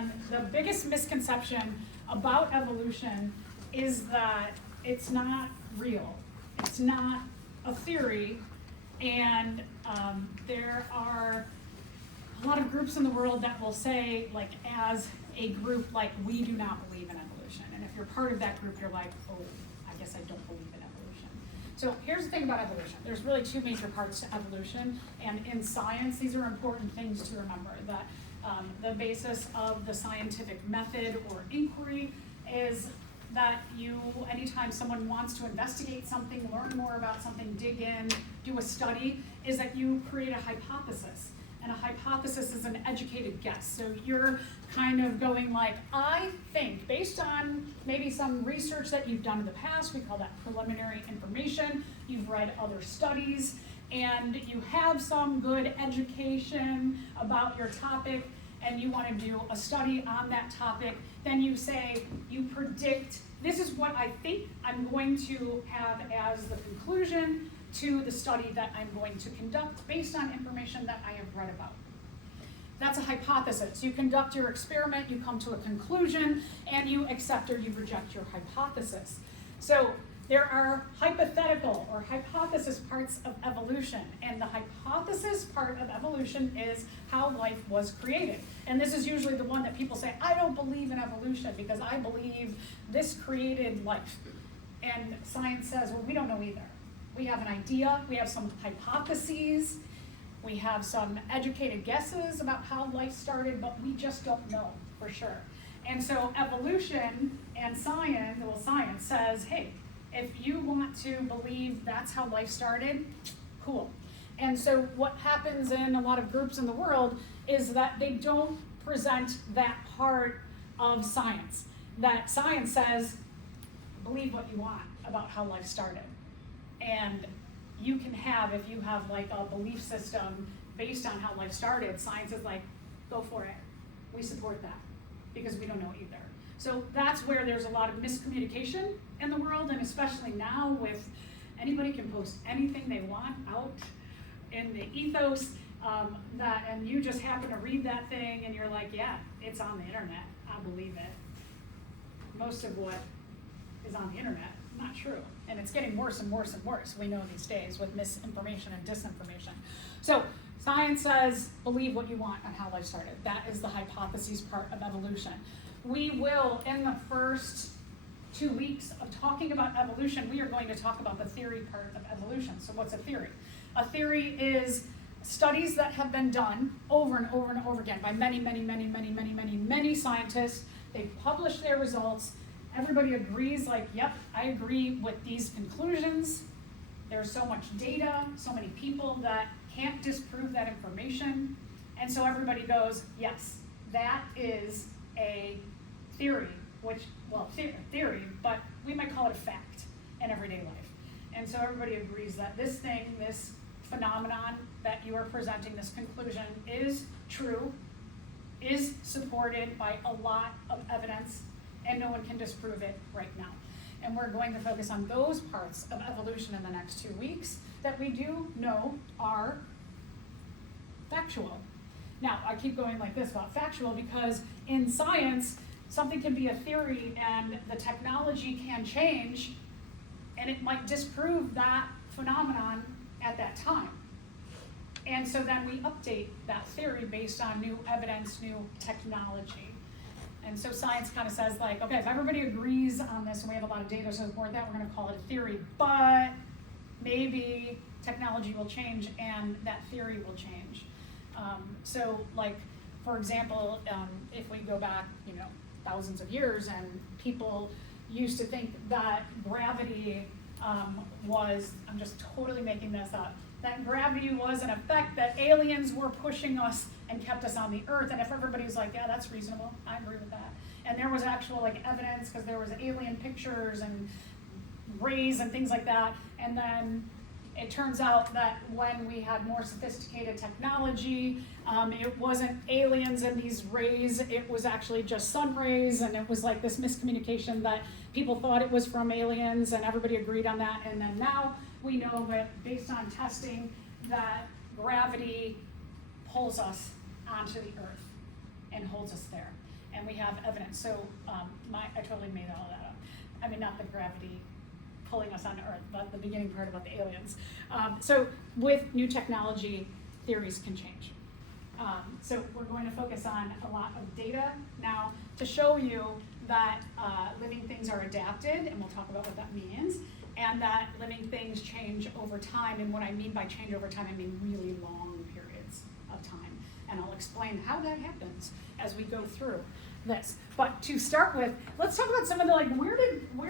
And the biggest misconception about evolution is that it's not real. It's not a theory, and there are a lot of groups in the world that will say, like, as a group, like, we do not believe in evolution. And if you're part of that group, you're like, oh, I guess I don't believe in evolution. So here's the thing about evolution. There's really two major parts to evolution, and in science, these are important things to remember. That the basis of the scientific method or inquiry is that anytime someone wants to investigate something, learn more about something, dig in, do a study, is that you create a hypothesis. And a hypothesis is an educated guess. So you're kind of going like, I think, based on maybe some research that you've done in the past, we call that preliminary information, you've read other studies, and you have some good education about your topic, and you want to do a study on that topic, then you say, you predict, this is what I think I'm going to have as the conclusion to the study that I'm going to conduct based on information that I have read about. That's a hypothesis. You conduct your experiment, you come to a conclusion, and you accept or you reject your hypothesis. So there are hypothetical or hypothesis parts of evolution, and the hypothesis part of evolution is how life was created. And this is usually the one that people say, I don't believe in evolution because I believe this created life. And science says, well, we don't know either. We have an idea, we have some hypotheses, we have some educated guesses about how life started, but we just don't know for sure. And so evolution and science, well, science says, hey, if you want to believe that's how life started, cool. And so what happens in a lot of groups in the world is that they don't present that part of science. That science says, believe what you want about how life started. And you can have, if you have like a belief system based on how life started, science is like, go for it. We support that because we don't know either. So that's where there's a lot of miscommunication in the world, and especially now with anybody can post anything they want out in the ethos, and you just happen to read that thing and you're like, yeah, it's on the internet, I believe it. Most of what is on the internet, not true. And it's getting worse and worse and worse, we know these days, with misinformation and disinformation. So science says, believe what you want on how life started. That is the hypotheses part of evolution. We will, in the first 2 weeks of talking about evolution, we are going to talk about the theory part of evolution. So what's a theory? A theory is studies that have been done over and over and over again by many scientists. They've published their results. Everybody agrees, like, yep, I agree with these conclusions. There's so much data, so many people that can't disprove that information. And so everybody goes, yes, that is a theory, theory, but we might call it a fact in everyday life. And so everybody agrees that this thing, this phenomenon that you are presenting, this conclusion, is true, is supported by a lot of evidence, and no one can disprove it right now. And we're going to focus on those parts of evolution in the next 2 weeks that we do know are factual. Now, I keep going like this about factual because in science, something can be a theory and the technology can change and it might disprove that phenomenon at that time. And so then we update that theory based on new evidence, new technology. And so science kind of says, like, okay, if everybody agrees on this and we have a lot of data to support that, we're going to call it a theory, but maybe technology will change and that theory will change. So, like, for example, if we go back, thousands of years, and people used to think that gravity was, I'm just totally making this up, that gravity was an effect that aliens were pushing us and kept us on the earth. And if everybody's like, yeah, that's reasonable, I agree with that. And there was actual evidence because there was alien pictures and rays and things like that. And then it turns out that when we had more sophisticated technology, it wasn't aliens and these rays, it was actually just sun rays, and it was like this miscommunication that people thought it was from aliens and everybody agreed on that. And then now we know that based on testing that gravity pulls us onto the earth and holds us there. and we have evidence. So I totally made all that up. I mean, not the gravity pulling us on Earth, but the beginning part about the aliens. So with new technology, theories can change. So we're going to focus on a lot of data now to show you that living things are adapted, and we'll talk about what that means, and that living things change over time. And what I mean by change over time, I mean really long periods of time. And I'll explain how that happens as we go through this. But to start with, let's talk about some of the, like, where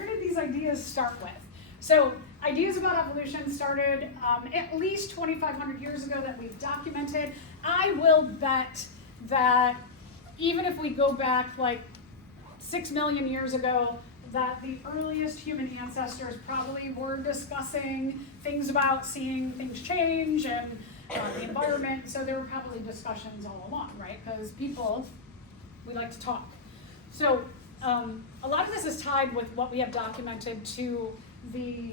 did these ideas start with? So ideas about evolution started at least 2,500 years ago that we've documented. I will bet that even if we go back like 6 million years ago, that the earliest human ancestors probably were discussing things about seeing things change and the environment. So there were probably discussions all along, right? Because people, we like to talk. So a lot of this is tied with what we have documented to the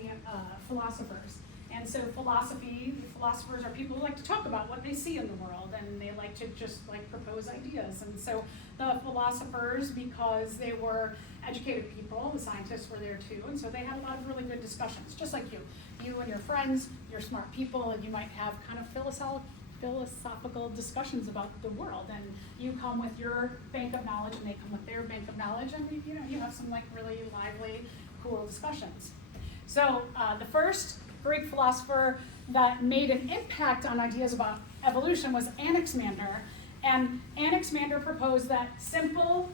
philosophers. And so philosophers are people who like to talk about what they see in the world, and they like to just like propose ideas. And so the philosophers, because they were educated people, the scientists were there too, and so they had a lot of really good discussions, just like you. You and your friends, you're smart people, and you might have kind of philosophical discussions about the world, and you come with your bank of knowledge, and they come with their bank of knowledge, and you have some like really lively, cool discussions. So the first Greek philosopher that made an impact on ideas about evolution was Anaximander. And Anaximander proposed that simple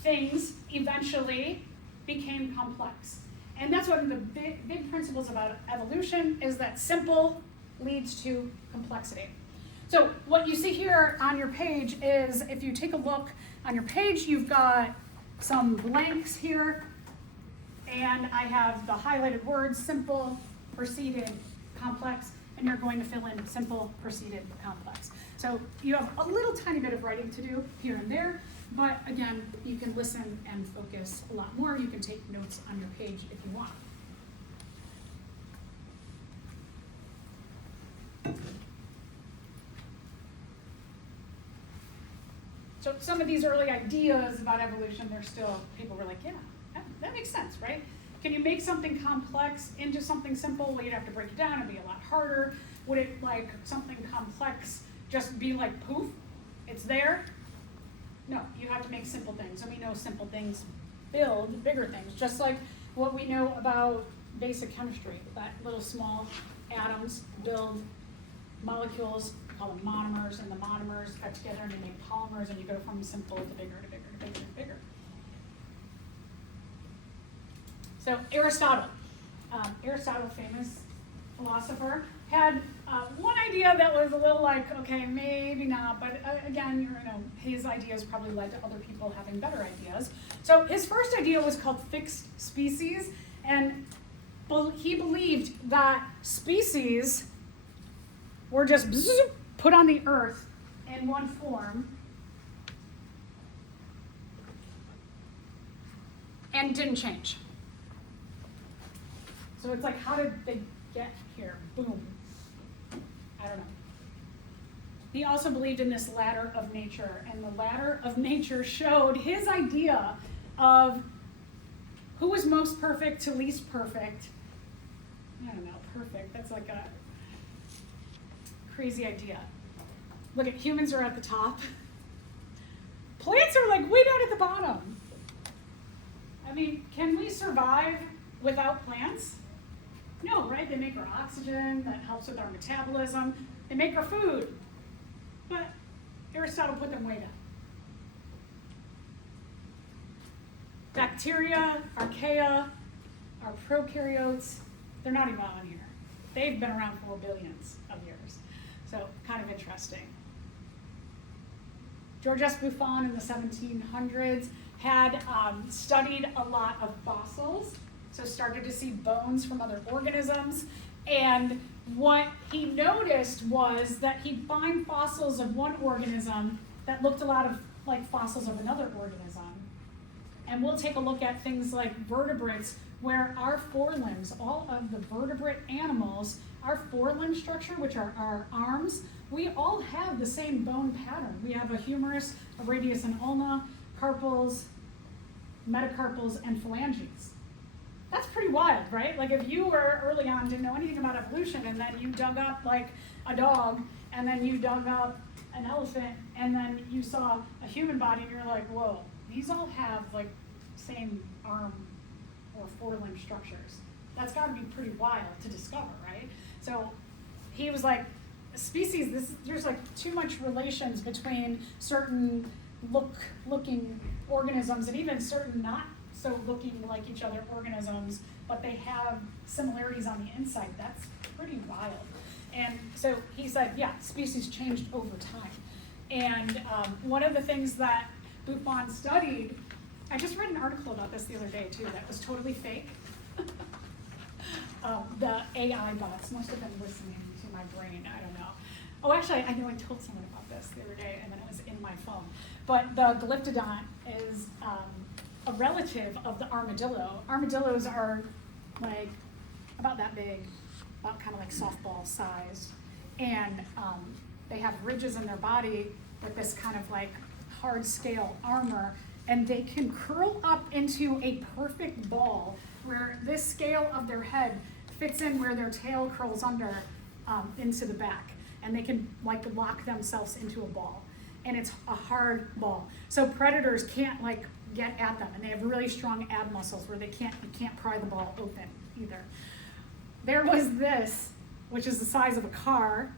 things eventually became complex. And that's one of the big principles about evolution, is that simple leads to complexity. So what you see here on your page is, if you take a look on your page, you've got some blanks here. And I have the highlighted words: simple, preceded, complex, and you're going to fill in simple, preceded, complex. So you have a little tiny bit of writing to do here and there, but again, you can listen and focus a lot more. You can take notes on your page if you want. So some of these early ideas about evolution, people were like, yeah, that makes sense, right? Can you make something complex into something simple? Well, you'd have to break it down. It'd be a lot harder. Would it, like, something complex just be like, poof, it's there? No, you have to make simple things. And we know simple things build bigger things, just like what we know about basic chemistry, that little small atoms build molecules, we call them monomers, and the monomers cut together and they make polymers, and you go from simple to bigger to bigger to bigger to bigger. So Aristotle, famous philosopher, had one idea that was a little like, okay, maybe not, but again, his ideas probably led to other people having better ideas. So his first idea was called fixed species, and he believed that species were just put on the earth in one form and didn't change. So it's like, how did they get here? Boom. I don't know. He also believed in this ladder of nature, and the ladder of nature showed his idea of who was most perfect to least perfect. I don't know, perfect. That's like a crazy idea. Look at humans are at the top. Plants are like way down at the bottom. I mean, can we survive without plants? No, right? They make our oxygen, that helps with our metabolism. They make our food. But Aristotle put them way down. Bacteria, archaea, our prokaryotes, they're not even on here. They've been around for billions of years. So kind of interesting. George S. Buffon in the 1700s had studied a lot of fossils, so started to see bones from other organisms, and what he noticed was that he'd find fossils of one organism that looked a lot of like fossils of another organism. And we'll take a look at things like vertebrates, where our forelimbs, all of the vertebrate animals, our forelimb structure, which are our arms, we all have the same bone pattern. We have a humerus, a radius, and ulna, carpals, metacarpals, and phalanges. That's pretty wild, right? Like if you were early on didn't know anything about evolution and then you dug up like a dog and then you dug up an elephant and then you saw a human body and you're like, whoa, these all have like same arm or four-limb structures. That's gotta be pretty wild to discover, right? So he was like, species, there's like too much relations between certain looking organisms and even certain not so looking like each other organisms, but they have similarities on the inside. That's pretty wild. And so he said, yeah, species changed over time. And one of the things that Buffon studied, I just read an article about this the other day too, that was totally fake. The AI bots must have been listening to my brain, I don't know. Oh, actually, I know I told someone about this the other day and then it was in my phone. But the Glyptodont is a relative of the armadillo. Armadillos are like about that big, about kind of like softball size. And they have ridges in their body with this kind of like hard scale armor, and they can curl up into a perfect ball where this scale of their head fits in where their tail curls under into the back. And they can like lock themselves into a ball. And it's a hard ball. So predators can't like get at them, and they have really strong ab muscles where you can't pry the ball open either. There was this, which is the size of a car,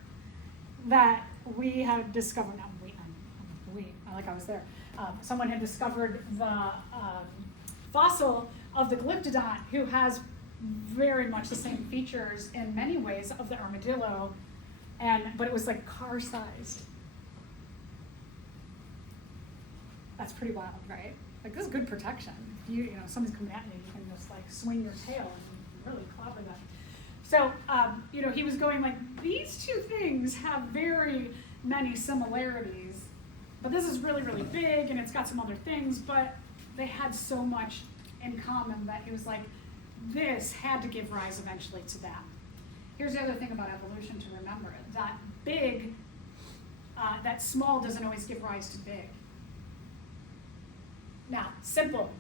that we have discovered, like I was there, someone had discovered the fossil of the Glyptodont, who has very much the same features in many ways of the armadillo, but it was like car-sized. That's pretty wild, right? Like this is good protection. If you know, someone's coming at you, you can just like swing your tail and really clobber them. So, he was going like, these two things have very many similarities, but this is really, really big and it's got some other things, but they had so much in common that he was like, this had to give rise eventually to that. Here's the other thing about evolution to remember, that that small doesn't always give rise to big. Now, simple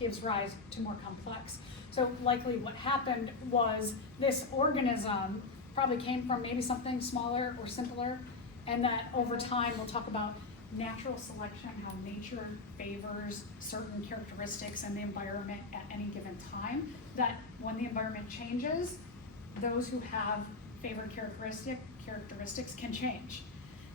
gives rise to more complex. So likely what happened was this organism probably came from maybe something smaller or simpler, and that over time we'll talk about natural selection, how nature favors certain characteristics in the environment at any given time, that when the environment changes, those who have favored characteristics can change.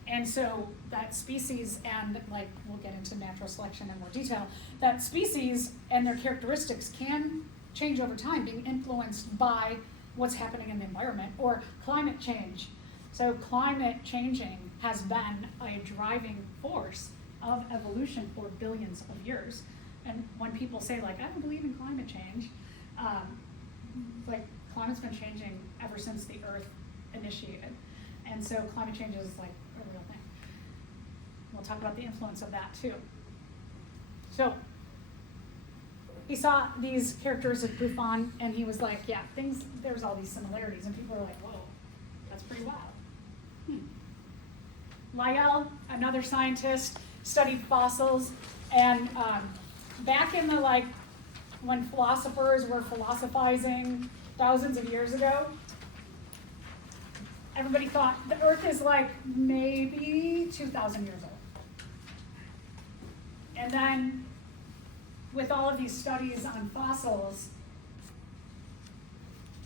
And so that species, and like we'll get into natural selection in more detail, that species and their characteristics can change over time, being influenced by what's happening in the environment, or climate change. So climate changing has been a driving force of evolution for billions of years. And when people say like, I don't believe in climate change, like climate's been changing ever since the Earth initiated. And so climate change is like a real thing. We'll talk about the influence of that too. So he saw these characters of Buffon and he was like, yeah, there's all these similarities. And people were like, whoa, that's pretty wild. Lyell, another scientist, studied fossils, and back in the when philosophers were philosophizing thousands of years ago, everybody thought the Earth is like maybe 2,000 years old. And then with all of these studies on fossils,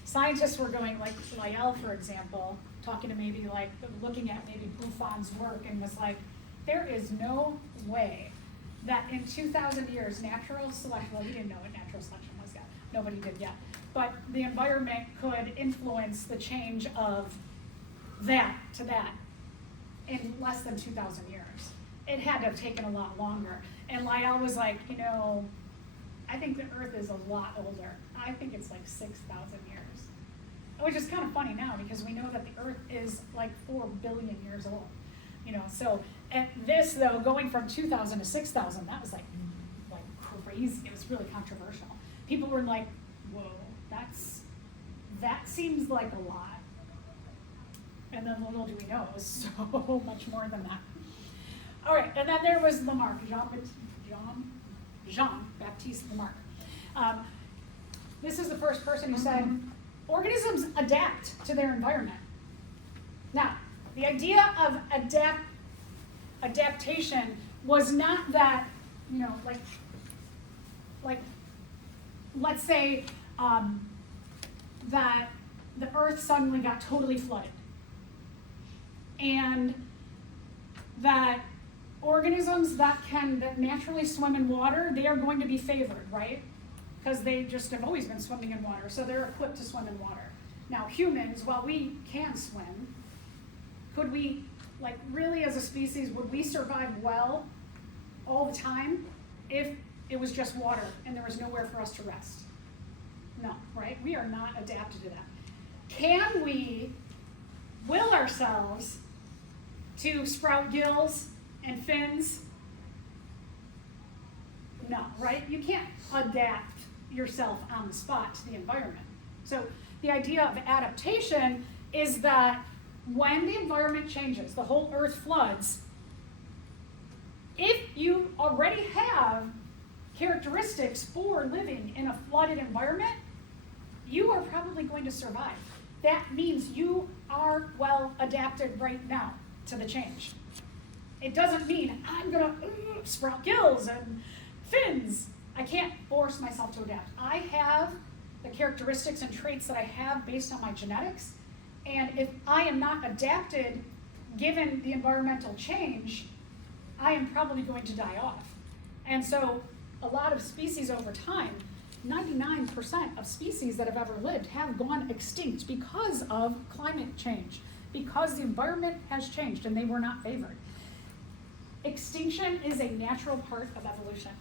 scientists were going, like Lyell, for example, talking to maybe looking at maybe Buffon's work and was like, there is no way that in 2,000 years natural selection, well, we didn't know what natural selection was yet, nobody did yet, but the environment could influence the change of that to that in less than 2,000 years. It had to have taken a lot longer. And Lyell was like, I think the Earth is a lot older. I think it's like 6,000 years. Which is kind of funny now because we know that the Earth is like 4 billion years old. So at this though, going from 2,000 to 6,000, that was like crazy. It was really controversial. People were like, whoa, that seems like a lot. And then little do we know, it was so much more than that. All right, and then there was Lamarck, Jean-Baptiste Lamarck. This is the first person who said, organisms adapt to their environment. Now, the idea of adaptation was not that, like let's say that the earth suddenly got totally flooded and that organisms that naturally swim in water, they are going to be favored, right? Because they just have always been swimming in water, so they're equipped to swim in water. Now humans, while we can swim, could we, really as a species, would we survive well all the time if it was just water and there was nowhere for us to rest? No, right? We are not adapted to that. Can we will ourselves to sprout gills and fins? No, right? You can't adapt yourself on the spot to the environment. So the idea of adaptation is that when the environment changes, the whole earth floods, if you already have characteristics for living in a flooded environment, you are probably going to survive. That means you are well adapted right now to the change. It doesn't mean I'm gonna sprout gills and fins. I can't force myself to adapt. I have the characteristics and traits that I have based on my genetics, and if I am not adapted, given the environmental change, I am probably going to die off. And so a lot of species over time, 99% of species that have ever lived have gone extinct because of climate change, because the environment has changed and they were not favored. Extinction is a natural part of evolution.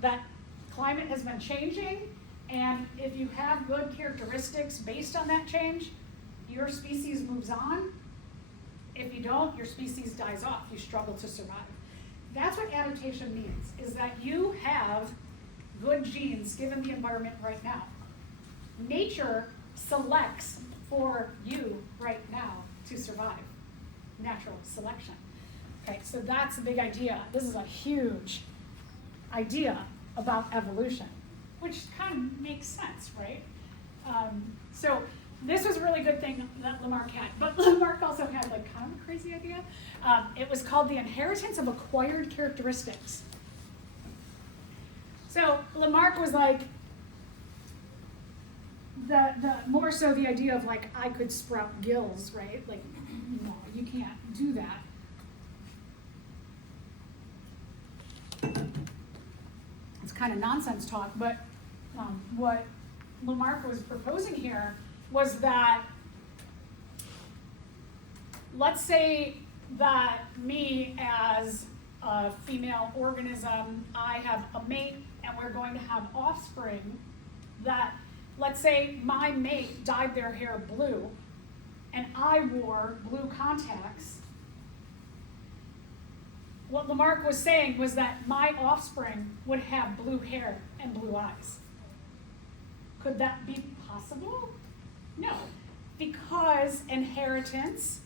That climate has been changing, and if you have good characteristics based on that change, your species moves on. If you don't, your species dies off. You struggle to survive. That's what adaptation means, is that you have good genes given the environment right now. Nature selects for you right now to survive. Natural selection. Okay, so that's a big idea. This is a huge idea about evolution, which kind of makes sense, right? So this was a really good thing that Lamarck had, but Lamarck also had kind of a crazy idea. It was called the inheritance of acquired characteristics. So Lamarck was the more so the idea of I could sprout gills, right? No, you can't do that. It's kind of nonsense talk, but what Lamarck was proposing here was that, let's say that me as a female organism, I have a mate and we're going to have offspring that, let's say my mate dyed their hair blue and I wore blue contacts. What Lamarck was saying was that my offspring would have blue hair and blue eyes. Could that be possible? No, because inheritance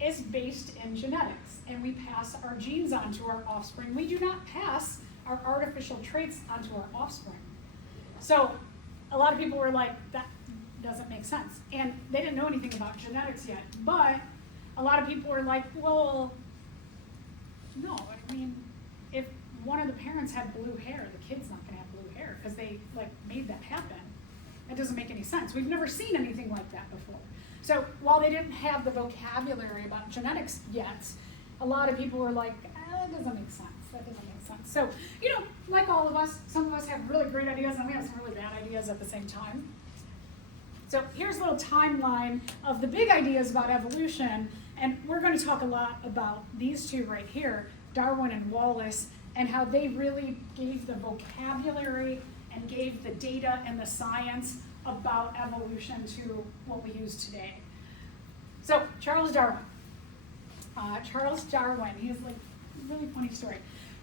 is based in genetics, and we pass our genes on to our offspring. We do not pass our artificial traits onto our offspring. So a lot of people were like, that doesn't make sense. And they didn't know anything about genetics yet, but a lot of people were like, well, no, I mean, if one of the parents had blue hair, the kid's not gonna have blue hair because they made that happen. That doesn't make any sense. We've never seen anything like that before. So while they didn't have the vocabulary about genetics yet, a lot of people were like, that doesn't make sense. That doesn't make sense. So, like all of us, some of us have really great ideas and we have some really bad ideas at the same time. So here's a little timeline of the big ideas about evolution, and we're going to talk a lot about these two right here, Darwin and Wallace, and how they really gave the vocabulary and gave the data and the science about evolution to what we use today. So Charles Darwin. He's a really funny story.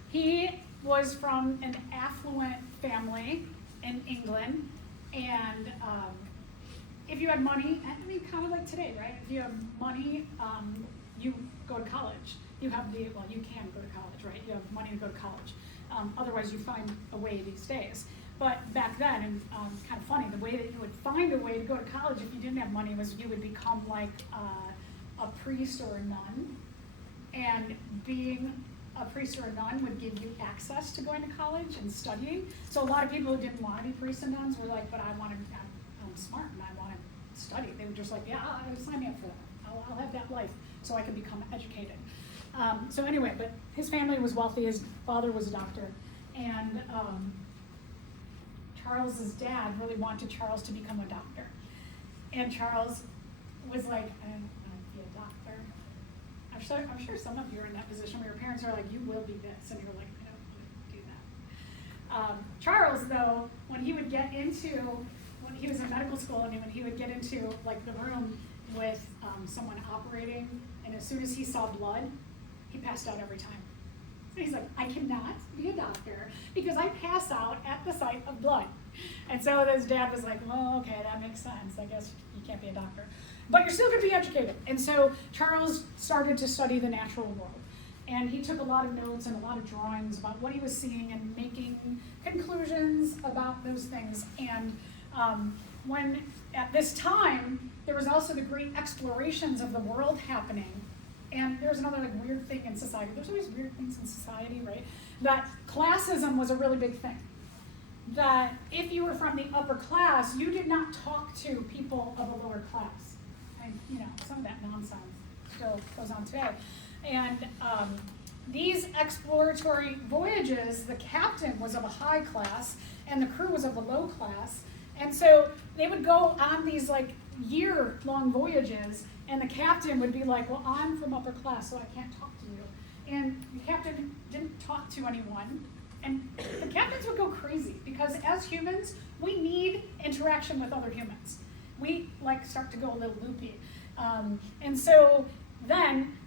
He was from an affluent family in England, and if you had money, I mean, kind of like today, right? If you have money, you go to college. you have you can go to college, right? You have money to go to college. Otherwise, you find a way these days. But back then, and kind of funny, the way that you would find a way to go to college if you didn't have money was you would become like a priest or a nun. And being a priest or a nun would give you access to going to college and studying. So a lot of people who didn't want to be priests and nuns were like, but I'm smart and I want to study. They were just like, yeah, sign me up for that. I'll have that life so I can become educated. So anyway, but his family was wealthy. His father was a doctor. And Charles's dad really wanted Charles to become a doctor. And Charles was like, I don't want to be a doctor. I'm sure some of you are in that position where your parents are like, you will be this, and you're like, I don't want to do that. Charles, though, when he was in medical school, and when he would get into like the room with someone operating, and as soon as he saw blood, he passed out every time. So he's like, I cannot be a doctor because I pass out at the sight of blood. And so his dad was like, well, okay, that makes sense. I guess you can't be a doctor. But you're still going to be educated. And so Charles started to study the natural world. And he took a lot of notes and a lot of drawings about what he was seeing and making conclusions about those things. And when at this time, there was also the great explorations of the world happening. And there's another like weird thing in society. There's always weird things in society, right? That classism was a really big thing. That if you were from the upper class, you did not talk to people of a lower class. And, some of that nonsense still goes on today. And these exploratory voyages, the captain was of a high class and the crew was of a low class. And so they would go on these like year-long voyages, and the captain would be like, well, I'm from upper class, so I can't talk to you. And the captain didn't talk to anyone. And the captains would go crazy because as humans, we need interaction with other humans. We start to go a little loopy. And so then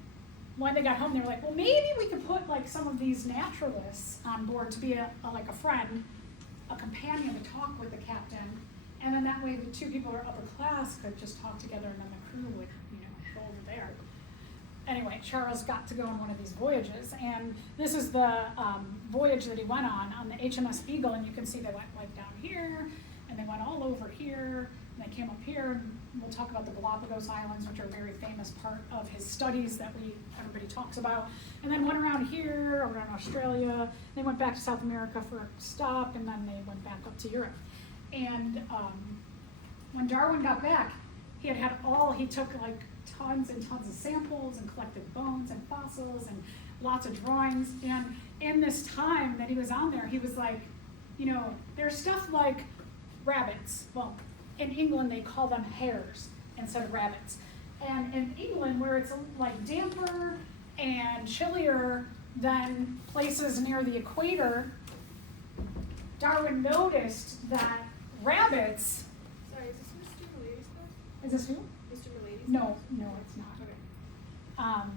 when they got home, they were like, well, maybe we could put like some of these naturalists on board to be a friend, a companion to talk with the captain. And then that way the two people who are upper class could just talk together, and then the crew would, go over there. Anyway, Charles got to go on one of these voyages, and this is the voyage that he went on the HMS Beagle, and you can see they went like down here, and they went all over here, and they came up here, and we'll talk about the Galapagos Islands, which are a very famous part of his studies that everybody talks about, and then went around here, around Australia, they went back to South America for a stop, and then they went back up to Europe. And when Darwin got back, he took like tons and tons of samples and collected bones and fossils and lots of drawings. And in this time that he was on there, he was like, there's stuff like rabbits. Well, in England, they call them hares instead of rabbits. And in England, where it's like damper and chillier than places near the equator, Darwin noticed that rabbits. Sorry, is this Mr. Milady's class? Is this who? Mr. Milady's No, class? no, it's not. Okay.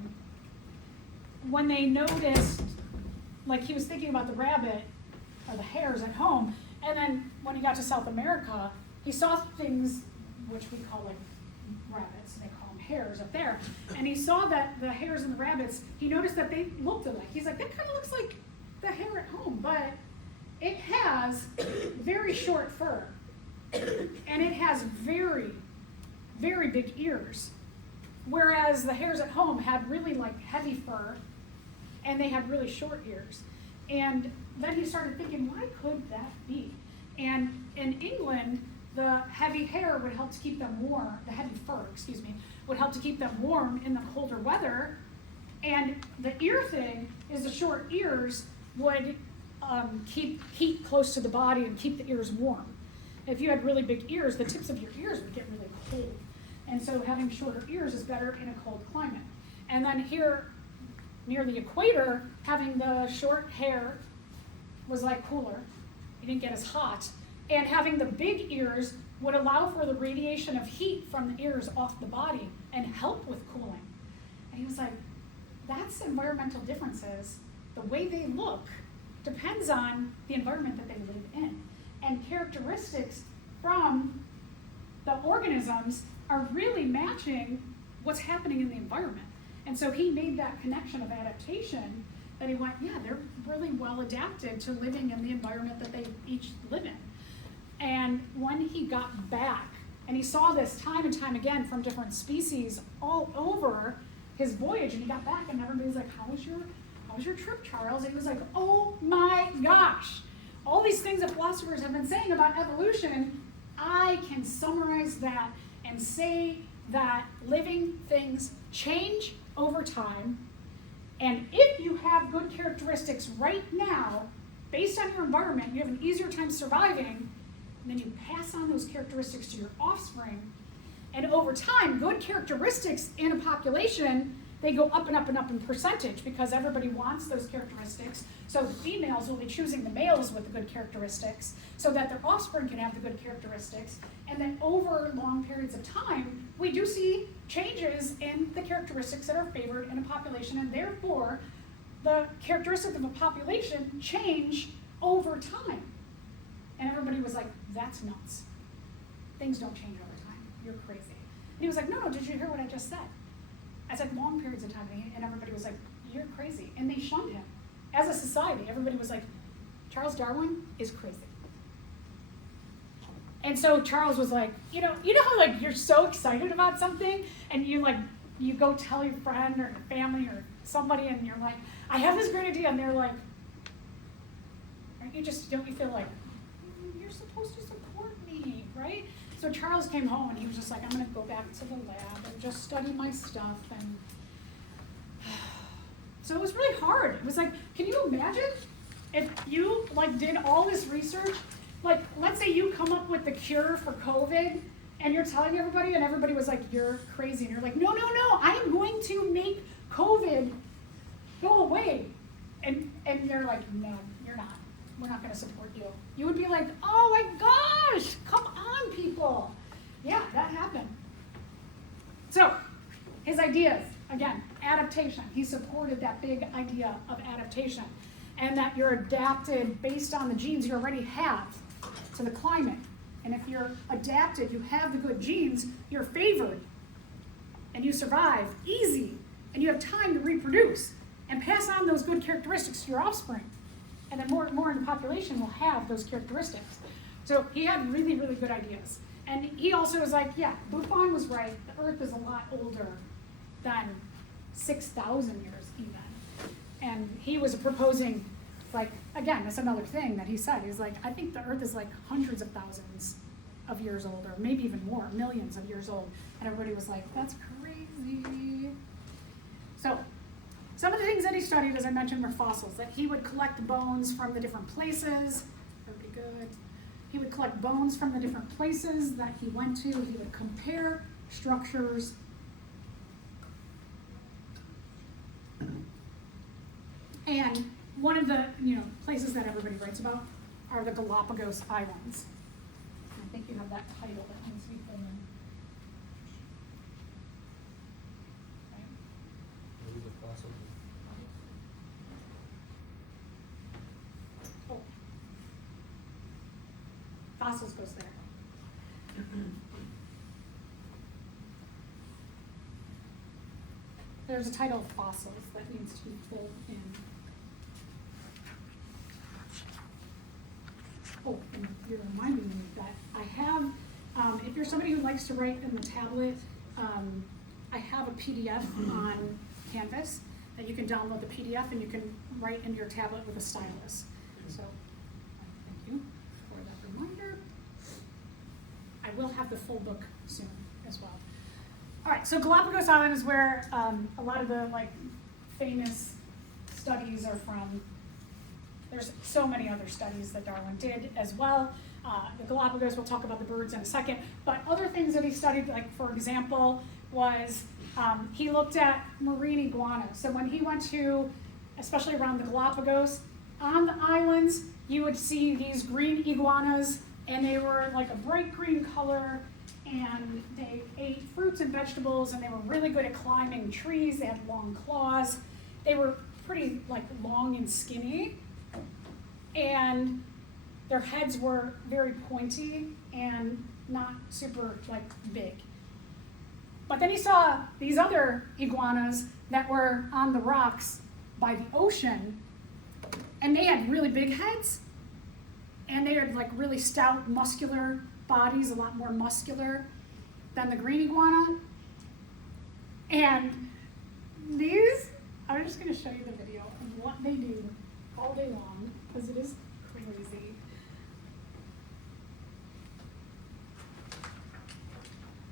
When they noticed, like he was thinking about the rabbit or the hares at home, and then when he got to South America, he saw things which we call like rabbits, and they call them hares up there. And he saw that the hares and the rabbits, he noticed that they looked alike. He's like, that kind of looks like the hare at home, but it has very short fur, and it has very, very big ears. Whereas the hares at home had really like heavy fur, and they had really short ears. And then he started thinking, why could that be? And in England, the heavy hair would help to keep them warm, the heavy fur, would help to keep them warm in the colder weather. And the ear thing is the short ears would keep heat close to the body and keep the ears warm. If you had really big ears, the tips of your ears would get really cold. And so having shorter ears is better in a cold climate. And then here near the equator, having the short hair was like cooler. You didn't get as hot. And having the big ears would allow for the radiation of heat from the ears off the body and help with cooling. And he was like, that's environmental differences. The way they look depends on the environment that they live in. And characteristics from the organisms are really matching what's happening in the environment. And so he made that connection of adaptation that he went, yeah, they're really well adapted to living in the environment that they each live in. And when he got back, and he saw this time and time again from different species all over his voyage, and he got back and everybody's like, how was your trip, Charles? And he was like, oh my gosh, all these things that philosophers have been saying about evolution, I can summarize that and say that living things change over time. And if you have good characteristics right now, based on your environment, you have an easier time surviving, and then you pass on those characteristics to your offspring. And over time, good characteristics in a population, they go up and up and up in percentage because everybody wants those characteristics. So the females will be choosing the males with the good characteristics so that their offspring can have the good characteristics. And then over long periods of time, we do see changes in the characteristics that are favored in a population, and therefore the characteristics of a population change over time. And everybody was like, that's nuts. Things don't change over time. You're crazy. And he was like, no, did you hear what I just said? I said long periods of time, and everybody was like, you're crazy. And they shunned him. As a society, everybody was like, Charles Darwin is crazy. And so Charles was like, you know how like you're so excited about something, and you go tell your friend or your family or somebody, and you're like, I have this great idea, and they're like, don't you feel like, you're supposed to support me, right? So Charles came home and he was just like, I'm gonna go back to the lab and just study my stuff. And so it was really hard. It was like, can you imagine if you did all this research? Let's say you come up with the cure for COVID and you're telling everybody, and everybody was like, you're crazy. And you're like, no, I am going to make COVID go away. And they're like, no, you're not. We're not gonna support you. You would be like, oh my gosh, come on, people. Yeah, that happened. So, his ideas, again, adaptation. He supported that big idea of adaptation, and that you're adapted based on the genes you already have to the climate. And if you're adapted, you have the good genes, you're favored, and you survive easy, and you have time to reproduce and pass on those good characteristics to your offspring. And then more in the population will have those characteristics. So he had really, really good ideas. And he also was like, yeah, Buffon was right. The Earth is a lot older than 6,000 years even. And he was proposing, again, that's another thing that he said. He's like, I think the Earth is hundreds of thousands of years old, or maybe even more, millions of years old. And everybody was like, that's crazy. So, some of the things that he studied, as I mentioned, were fossils, that he would collect bones from the different places. Pretty good. He would collect bones from the different places that he went to. He would compare structures. And one of the places that everybody writes about are the Galapagos Islands. I think you have that title that needs to be filled in. Fossils goes there. There's a title of fossils that needs to be filled in. Oh, and you're reminding me that I have, if you're somebody who likes to write in the tablet, I have a PDF on Canvas that you can download the PDF and you can write into your tablet with a stylus. So, thank you for that reminder. I will have the full book soon as well. All right, so Galapagos Island is where a lot of the famous studies are from. There's so many other studies that Darwin did as well. The Galapagos, we'll talk about the birds in a second, but other things that he studied, for example, was he looked at marine iguanas. So when he went to, especially around the Galapagos, on the islands, you would see these green iguanas, and they were a bright green color, and they ate fruits and vegetables, and they were really good at climbing trees. They had long claws. They were pretty long and skinny, and their heads were very pointy and not super big. But then he saw these other iguanas that were on the rocks by the ocean, and they had really big heads, and they had like really stout, muscular bodies, a lot more muscular than the green iguana. And these, I'm just gonna show you the video of what they do all day long, because it is crazy.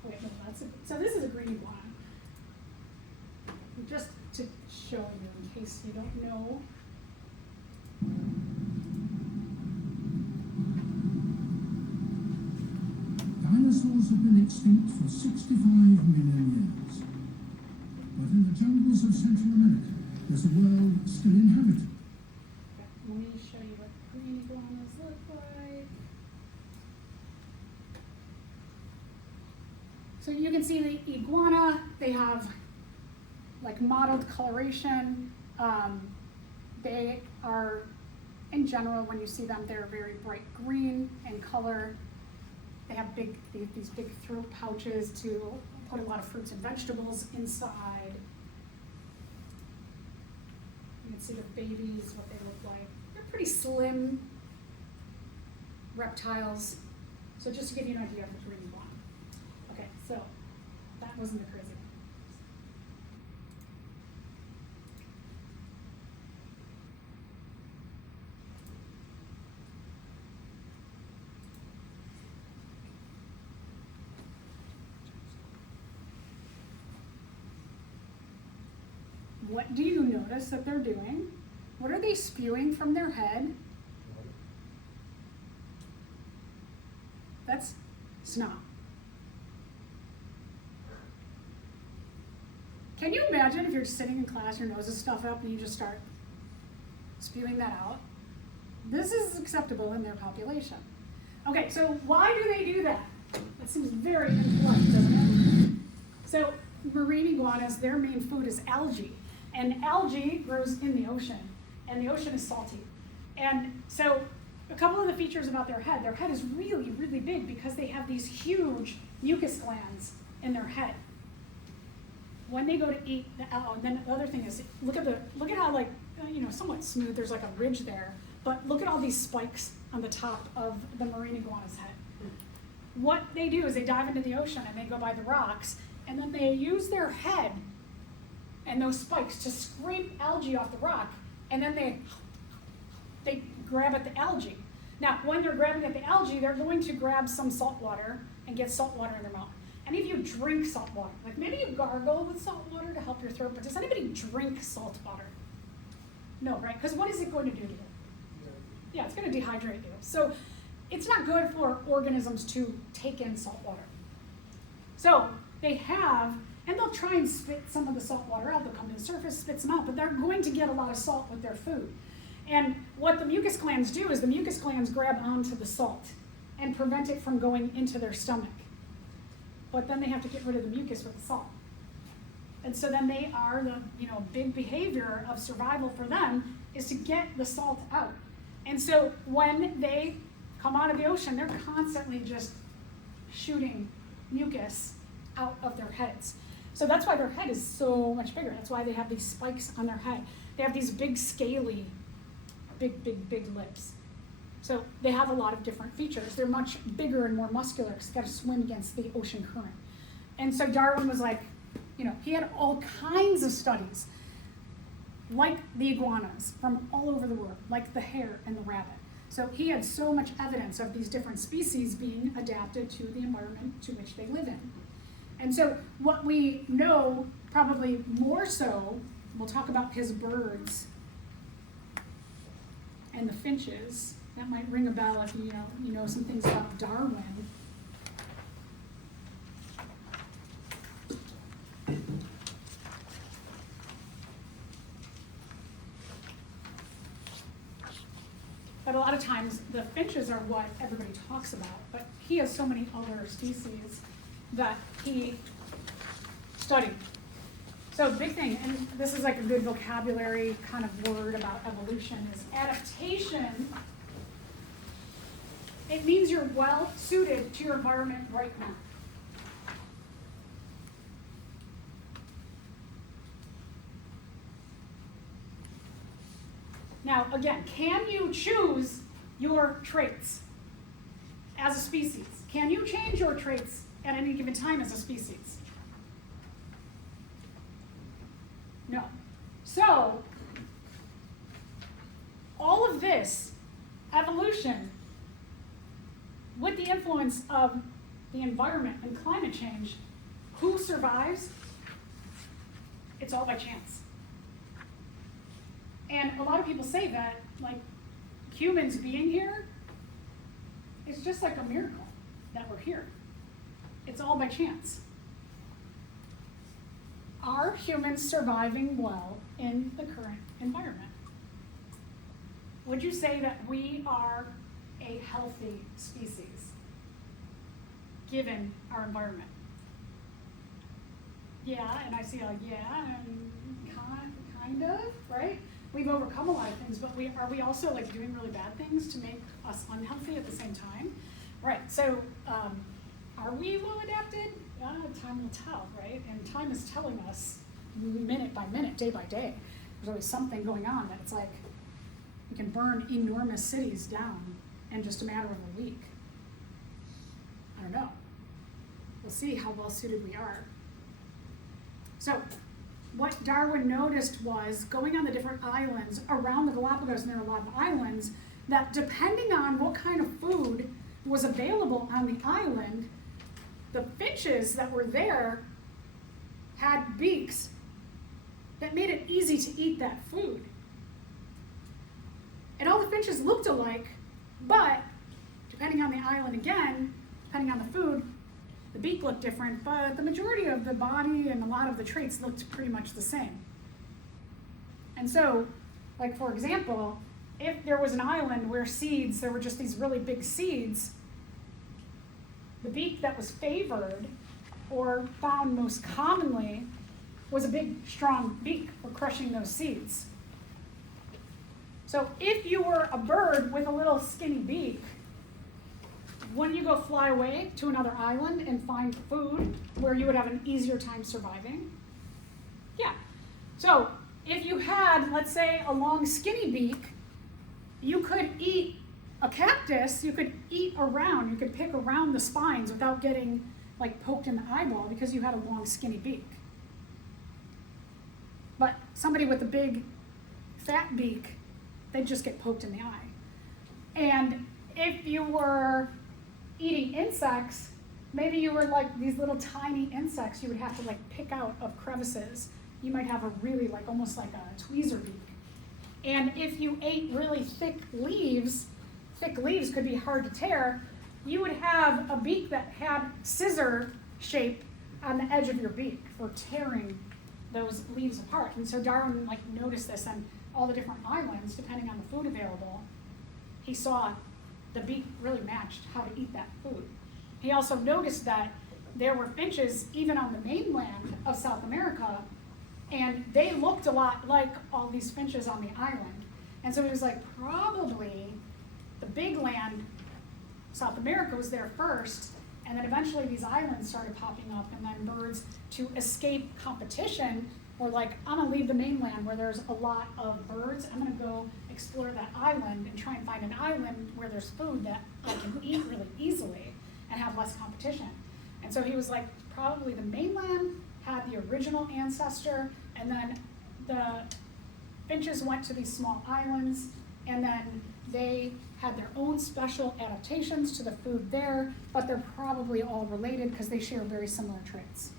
Wait, no, so this is a green iguana. Just to show you in case you don't know. Dinosaurs have been extinct for 65 million years. But in the jungles of Central America, there's a world still inhabited. Okay, let me show you what green iguanas look like. So you can see the iguana, they have like mottled coloration. They are, in general, when you see them, they're very bright green in color. They have these big throat pouches to put a lot of fruits and vegetables inside. You can see the babies, what they look like. They're pretty slim reptiles. So just to give you an idea of the green iguana. Okay, so that wasn't the crazy one. What do you notice that they're doing? What are they spewing from their head? That's snot. Can you imagine if you're sitting in class, your nose is stuffed up, and you just start spewing that out? This is acceptable in their population. Okay, so why do they do that? That seems very impolite, doesn't it? So marine iguanas, their main food is algae. And algae grows in the ocean, and the ocean is salty. And so a couple of the features about their head is really, really big because they have these huge mucus glands in their head. When they go to eat, and then the other thing is, look at how like, somewhat smooth, there's like a ridge there, but look at all these spikes on the top of the marine iguana's head. What they do is they dive into the ocean and they go by the rocks, and then they use their head and those spikes to scrape algae off the rock, and then they grab at the algae. Now, when they're grabbing at the algae, they're going to grab some salt water and get salt water in their mouth. Any of you drink salt water? Like maybe you gargle with salt water to help your throat, but does anybody drink salt water? No, right? Because what is it going to do to you? Yeah, it's going to dehydrate you. So it's not good for organisms to take in salt water. So they have, and they'll try and spit some of the salt water out. They'll come to the surface, spit some out, but they're going to get a lot of salt with their food. And what the mucus glands do is the mucus glands grab onto the salt and prevent it from going into their stomach. But then they have to get rid of the mucus with the salt. And so then they are the, big behavior of survival for them is to get the salt out. And so when they come out of the ocean, they're constantly just shooting mucus out of their heads. So that's why their head is so much bigger. That's why they have these spikes on their head. They have these big scaly, big lips. So they have a lot of different features. They're much bigger and more muscular because they've got to swim against the ocean current. And so Darwin was like, he had all kinds of studies, like the iguanas from all over the world, like the hare and the rabbit. So he had so much evidence of these different species being adapted to the environment to which they live in. And so what we know probably more so, we'll talk about his birds and the finches. That might ring a bell if you know some things about Darwin. But a lot of times the finches are what everybody talks about, but he has so many other species that he studied. So big thing, and this is like a good vocabulary kind of word about evolution, is adaptation. It means you're well suited to your environment right now. Now, again, can you choose your traits as a species? Can you change your traits at any given time as a species? No. So, all of this evolution, with the influence of the environment and climate change, who survives? It's all by chance. And a lot of people say that, like, humans being here, it's just like a miracle that we're here. It's all by chance. Are humans surviving well in the current environment? Would you say that we are a healthy species, given our environment? Yeah, and I see yeah, and kind of, right? We've overcome a lot of things, but are we also like doing really bad things to make us unhealthy at the same time? Right, so are we well adapted? Time will tell, right? And time is telling us minute by minute, day by day. There's always something going on that it's like we can burn enormous cities down in just a matter of a week. I don't know. We'll see how well suited we are. So, what Darwin noticed was going on the different islands around the Galapagos, and there are a lot of islands, that depending on what kind of food was available on the island, the finches that were there had beaks that made it easy to eat that food. And all the finches looked alike, but depending on the island again, depending on the food, the beak looked different, but the majority of the body and a lot of the traits looked pretty much the same. And so, like for example, if there was an island where there were just these really big seeds, the beak that was favored or found most commonly was a big, strong beak for crushing those seeds. So if you were a bird with a little skinny beak, wouldn't you go fly away to another island and find food where you would have an easier time surviving? Yeah. So if you had, let's say, a long skinny beak, you could eat a cactus, you could eat around, you could pick around the spines without getting like poked in the eyeball because you had a long skinny beak. But somebody with a big fat beak, they'd just get poked in the eye. And if you were eating insects, maybe you were like these little tiny insects you would have to like pick out of crevices. You might have a really like almost like a tweezer beak. And if you ate really thick leaves could be hard to tear, you would have a beak that had scissor shape on the edge of your beak for tearing those leaves apart. And so Darwin like noticed this on all the different islands, depending on the food available. He saw the beak really matched how to eat that food. He also noticed that there were finches even on the mainland of South America, and they looked a lot like all these finches on the island. And so he was like, probably the big land, South America, was there first, and then eventually these islands started popping up, and then birds, to escape competition, were like, I'm gonna leave the mainland where there's a lot of birds, I'm gonna go explore that island and try and find an island where there's food that I can eat really easily and have less competition. And so he was like, probably the mainland had the original ancestor, and then the finches went to these small islands, and then they had their own special adaptations to the food there, but they're probably all related because they share very similar traits.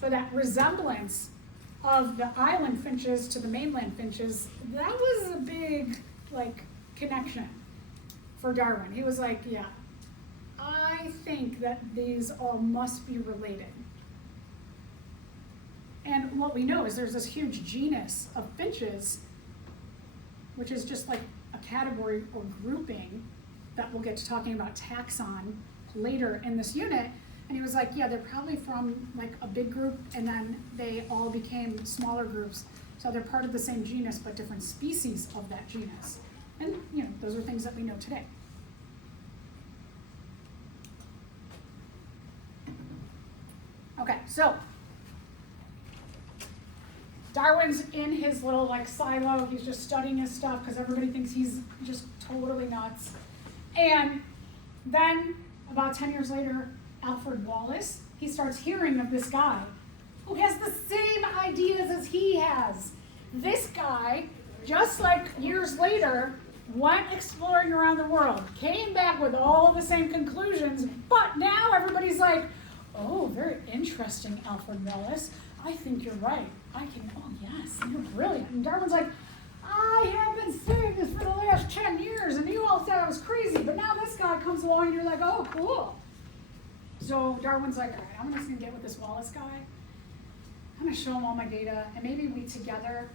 So that resemblance of the island finches to the mainland finches, that was a big like connection for Darwin. He was like, yeah, I think that these all must be related. And what we know is there's this huge genus of finches, which is just like a category or grouping that we'll get to talking about taxon later in this unit. And he was like, yeah, they're probably from like a big group, and then they all became smaller groups. So they're part of the same genus, but different species of that genus. And you know, those are things that we know today. Okay, so Darwin's in his little like silo, he's just studying his stuff because everybody thinks he's just totally nuts. And then about 10 years later, Alfred Wallace, he starts hearing of this guy who has the same ideas as he has. This guy, just like years later, went exploring around the world, came back with all the same conclusions, but now everybody's like, oh, very interesting, Alfred Wallace. I think you're right. Oh yes, you're brilliant. And Darwin's like, I have been saying this for the last 10 years, and you all thought I was crazy, but now this guy comes along and you're like, oh, cool. So Darwin's like, all right, I'm just gonna get with this Wallace guy. I'm gonna show him all my data, and maybe we together,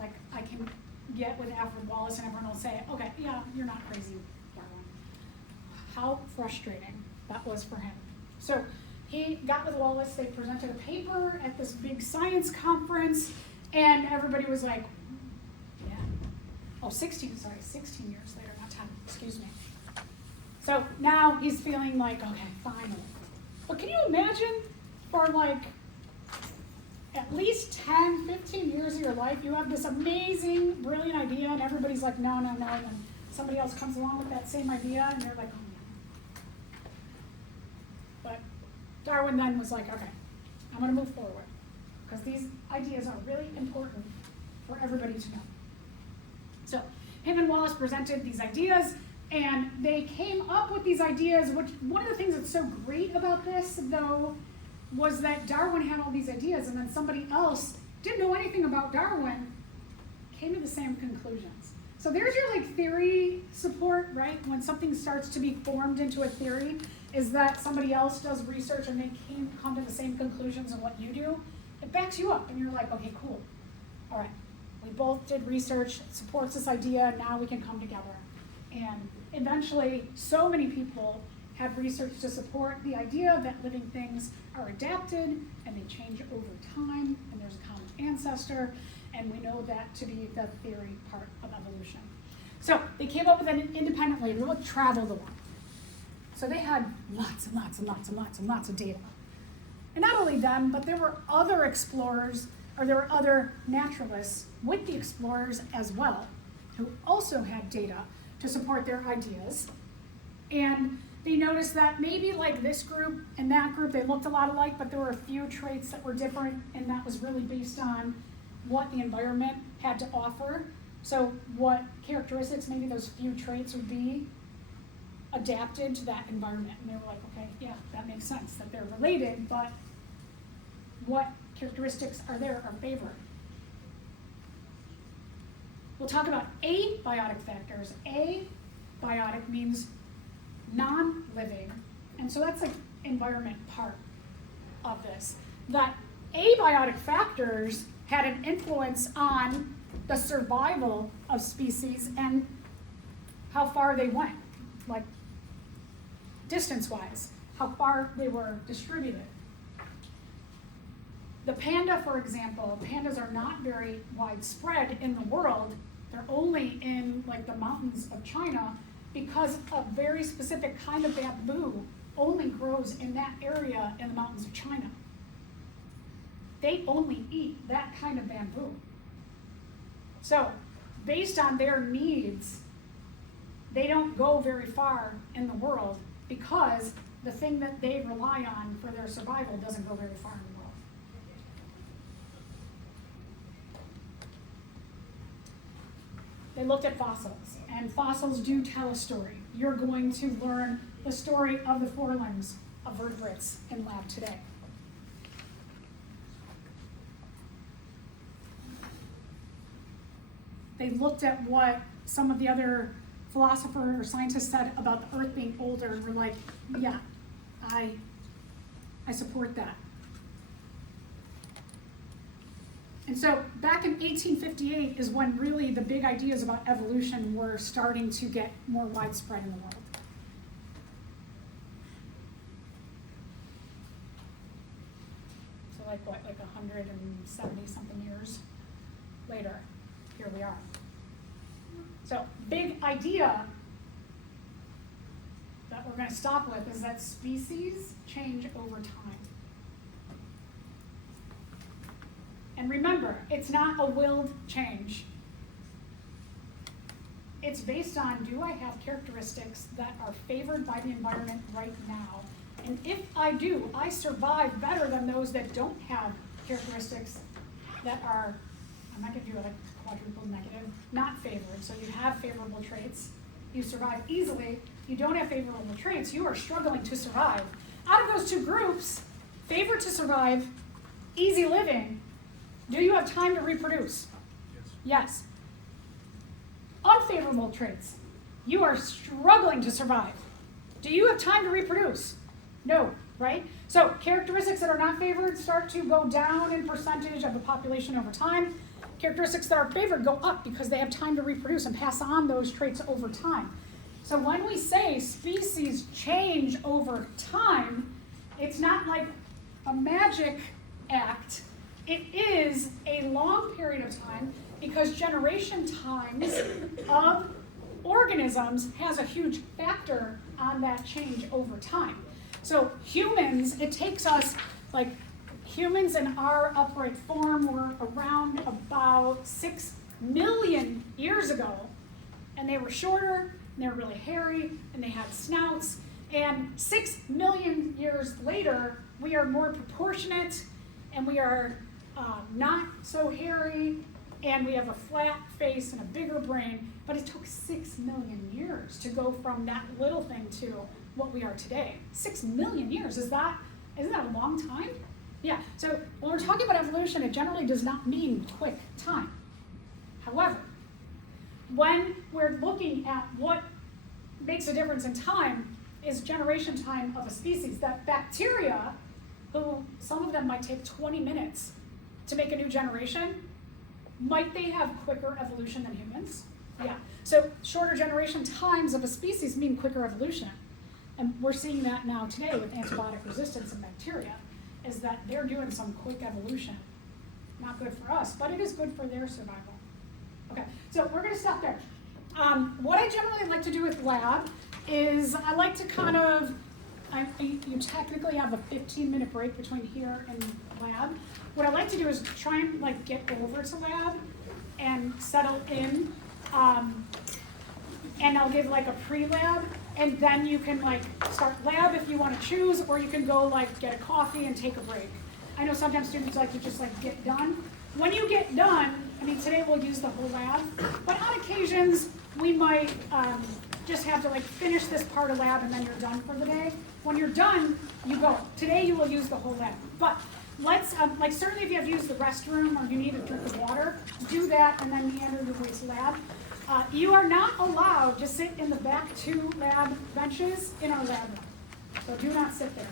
like I can get with Alfred Wallace and everyone will say, okay, yeah, you're not crazy, Darwin. How frustrating that was for him. So he got with Wallace, they presented a paper at this big science conference, and everybody was like, yeah. Oh, 16 years later, not 10, excuse me. So now he's feeling like, okay, finally. But can you imagine for like at least 10, 15 years of your life, you have this amazing, brilliant idea, and everybody's like, no, and then somebody else comes along with that same idea, and they're like, oh no. But Darwin then was like, okay, I'm gonna move forward, because these ideas are really important for everybody to know. So him and Wallace presented these ideas, and they came up with these ideas, which one of the things that's so great about this, though, was that Darwin had all these ideas, and then somebody else didn't know anything about Darwin, came to the same conclusions. So there's your like theory support, right? When something starts to be formed into a theory, is that somebody else does research and they come to the same conclusions of what you do. It backs you up, and you're like, okay, cool. All right, we both did research, it supports this idea, now we can come together. And eventually, so many people have research to support the idea that living things are adapted and they change over time, and there's a common ancestor, and we know that to be the theory part of evolution. So they came up with it independently, and they traveled along. So they had lots and lots and lots and lots and lots of data. And not only them, but there were other explorers, or there were other naturalists with the explorers as well, who also had data to support their ideas. And they noticed that maybe like this group and that group, they looked a lot alike, but there were a few traits that were different, and that was really based on what the environment had to offer. So what characteristics maybe those few traits would be adapted to that environment. And they were like, okay, yeah, that makes sense that they're related, but what characteristics are there are favored? We'll talk about abiotic factors. Abiotic means non-living, and so that's like environment part of this. That abiotic factors had an influence on the survival of species and how far they went, like distance-wise, how far they were distributed. The panda, for example, pandas are not very widespread in the world. They're only in like the mountains of China, because a very specific kind of bamboo only grows in that area in the mountains of China. They only eat that kind of bamboo. So, based on their needs, they don't go very far in the world, because the thing that they rely on for their survival doesn't go very far in the world. They looked at fossils, and fossils do tell a story. You're going to learn the story of the forelimbs of vertebrates in lab today. They looked at what some of the other philosophers or scientists said about the Earth being older, and were like, yeah, I support that. And so back in 1858 is when really the big ideas about evolution were starting to get more widespread in the world. So like 170 something years later, here we are. So big idea that we're going to stop with is that species change over time. And remember, it's not a willed change. It's based on, do I have characteristics that are favored by the environment right now? And if I do, I survive better than those that don't have characteristics that are, I'm not gonna do it a quadruple negative, not favored. So you have favorable traits, you survive easily. You don't have favorable traits, you are struggling to survive. Out of those two groups, favored to survive, easy living, do you have time to reproduce? Yes. Unfavorable traits, you are struggling to survive. Do you have time to reproduce? No, right? So characteristics that are not favored start to go down in percentage of the population over time. Characteristics that are favored go up because they have time to reproduce and pass on those traits over time. So when we say species change over time, it's not like a magic act. It is a long period of time because generation times of organisms has a huge factor on that change over time. So humans, it takes us, like humans in our upright form were around about 6 million years ago, and they were shorter, and they were really hairy, and they had snouts, and 6 million years later, we are more proportionate, and we are not so hairy, and we have a flat face and a bigger brain, but it took 6 million years to go from that little thing to what we are today. 6 million years, isn't that a long time? Yeah, so when we're talking about evolution, it generally does not mean quick time. However, when we're looking at what makes a difference in time is generation time of a species. That bacteria, who some of them might take 20 minutes to make a new generation, might they have quicker evolution than humans? Yeah, so shorter generation times of a species mean quicker evolution. And we're seeing that now today with antibiotic resistance in bacteria, is that they're doing some quick evolution. Not good for us, but it is good for their survival. Okay, so we're gonna stop there. What I generally like to do with lab is I like to kind of, you technically have a 15-minute break between here and lab. What I like to do is try and like get over to lab and settle in, and I'll give like a pre-lab, and then you can like start lab if you want to choose, or you can go like get a coffee and take a break. I know sometimes students like to just like get done. When you get done, I mean today we'll use the whole lab, but on occasions we might just have to like finish this part of lab and then you're done for the day. When you're done, you go. Today you will use the whole lab, but let's, like certainly if you have to use the restroom or you need a drink of water, do that and then meander your way to lab. You are not allowed to sit in the back two lab benches in our lab room, so do not sit there.